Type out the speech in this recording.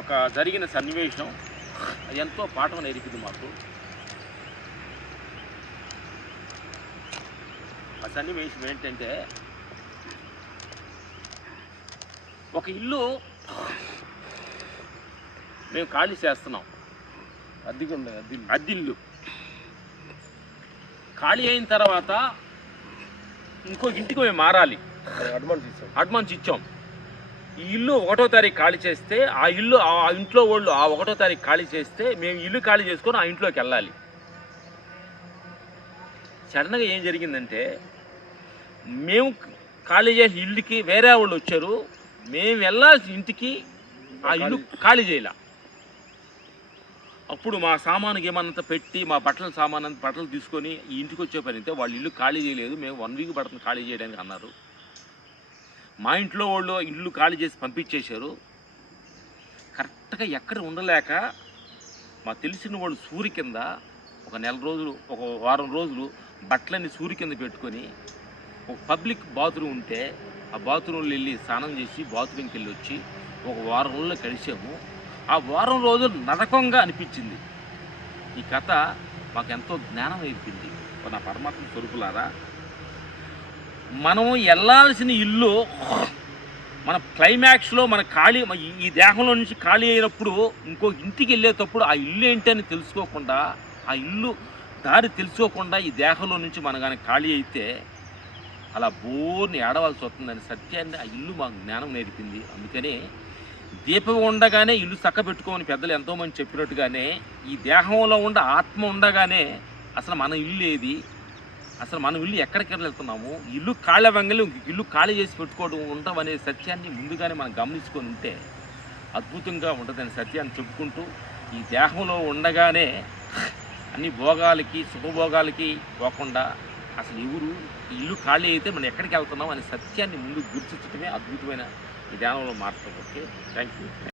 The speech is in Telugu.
ఒక జరిగిన సన్నివేశం. ఎంతో పాఠం నేర్పింది మాకు. ఆ సన్నివేశం ఏంటంటే ఒక ఇల్లు మేము ఖాళీ చేస్తున్నాం. అద్దెకుంది అద్దె అద్దిల్లు ఖాళీ అయిన తర్వాత ఇంకో ఇంటికి మేము మారాలి. అడ్వాన్స్ ఇస్తాం అడ్వాన్స్ ఇచ్చాం. ఈ ఇల్లు ఒకటో తారీఖు ఖాళీ చేస్తే ఆ ఇల్లు ఆ ఇంట్లో వాళ్ళు ఆ ఒకటో తారీఖు ఖాళీ చేస్తే మేము ఇల్లు ఖాళీ చేసుకొని ఆ ఇంట్లోకి వెళ్ళాలి. సడన్గా ఏం జరిగిందంటే మేము ఖాళీ చేసే ఇల్లుకి వేరే వాళ్ళు వచ్చారు. మేము వెళ్ళాల్సిన ఇంటికి ఆ ఇల్లు ఖాళీ. చేయలే. అప్పుడు మా సామానుకి ఏమన్నంత పెట్టి మా బట్టల సామాన్ అంత బట్టలు తీసుకొని ఈ ఇంటికి వచ్చే పని అయితే వాళ్ళు ఇల్లు ఖాళీ చేయలేదు. మేము వన్ వీక్ పడుతుంది ఖాళీ చేయడానికి అన్నారు. మా ఇంట్లో వాళ్ళు ఇల్లు ఖాళీ చేసి పంపించేశారు. కరెక్ట్గా ఎక్కడ ఉండలేక మా తెలిసిన వాళ్ళు సూర్య కింద ఒక నెల రోజులు ఒక వారం రోజులు బట్టలన్నీ సూర్య కింద పెట్టుకొని ఒక పబ్లిక్ బాత్రూమ్ ఉంటే ఆ బాత్రూంలో వెళ్ళి స్నానం చేసి బాత్రూమ్కి వెళ్ళి వచ్చి ఒక వారం రోజుల్లో కలిసాము ఆ వారం రోజులు నరకంగా అనిపించింది. ఈ కథ మాకు ఎంతో జ్ఞానం నేర్పింది నా పరమాత్మ స్వరూపులారా మనం వెళ్ళాల్సిన ఇల్లు మన క్లైమాక్స్లో మన ఖాళీ ఈ- దేహంలో నుంచి ఖాళీ అయినప్పుడు ఇంకో ఇంటికి వెళ్ళేటప్పుడు ఆ ఇల్లు ఏంటని తెలుసుకోకుండా ఆ ఇల్లు దారి తెలుసుకోకుండా ఈ దేహంలో నుంచి మన కానీ ఖాళీ అయితే అలా బోర్ని ఏడవలసి వస్తుందని సత్యాన్ని ఆ ఇల్లు మాకు జ్ఞానం నేర్పింది. అందుకనే దీపం ఉండగానే ఇల్లు చక్క పెట్టుకోమని పెద్దలు ఎంతోమంది చెప్పినట్టుగానే ఈ దేహంలో ఉండ ఆత్మ ఉండగానే అసలు మన ఇల్లు ఏది? అసలు మనం ఇల్లు ఎక్కడికి వెళ్తున్నాము? ఇల్లు ఖాళీ వంగలి ఇల్లు ఖాళీ చేసి పెట్టుకోవడం ఉండడం అనే సత్యాన్ని ముందుగానే మనం గమనించుకొని ఉంటే అద్భుతంగా ఉంటుందని సత్యాన్ని చెప్పుకుంటూ ఈ దేహంలో ఉండగానే అన్ని భోగాలకి శుభభోగాలకి పోకుండా అసలు ఎవరు ఇల్లు ఖాళీ అయితే మనం ఎక్కడికి వెళ్తున్నాం అనే సత్యాన్ని ముందు గుర్తించడమే అద్భుతమైన విధానంలో మార్చడం ఓకే థ్యాంక్ యూ